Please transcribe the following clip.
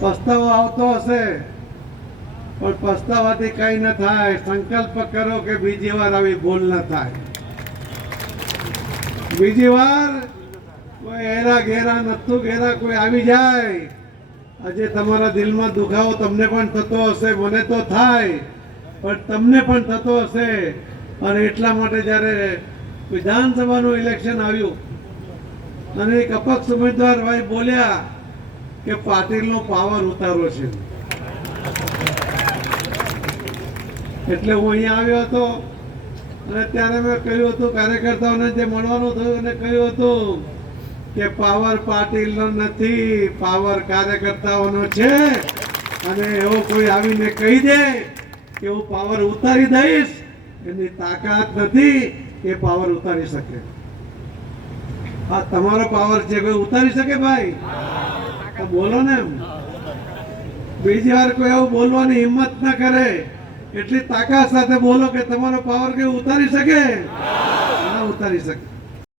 પસ્તાવો આવતો હશે, પણ પસ્તાવાથી કઈ ન થાય. સંકલ્પ કરો કે બીજી વાર આવી ભૂલ ન થાય. બીજી વાર કોઈ હેરા ઘેરા નથું ઘેરા કોઈ આવી જાય, આજે તમારા દિલમાં દુખાવો તમને પણ થતો હશે, મને તો થાય, પણ તમને પણ થતો હશે. અને એટલા માટે જ્યારે વિધાનસભાનું ઇલેક્શન આવ્યું અને એક અપક્ષ ઉમેદવાર ભાઈ બોલ્યા કે પાટીલનો પાવર ઉતારો છે, એટલે હું અહીંયા આવ્યો હતો. અને ત્યારે મેં કહ્યું હતું, કાર્યકર્તાઓને જે મળવાનું થયું અને કહ્યું હતું કે પાવર પાટીલનો નથી, પાવર કાર્યકર્તાઓનો છે. અને એવો કોઈ આવીને કહી દે કે હું પાવર ઉતારી દઈશ, એની તાકાત નથી એ પાવર ઉતારી શકે. આ તમારો પાવર છે, કોઈ ઉતારી શકે ભાઈ? તો બોલો ને. બીજી વાર કોઈ એવું બોલવાની હિંમત ના કરે, એટલી તાકાત સાથે બોલો કે તમારો પાવર કોઈ ઉતારી શકે? ના ઉતારી શકે.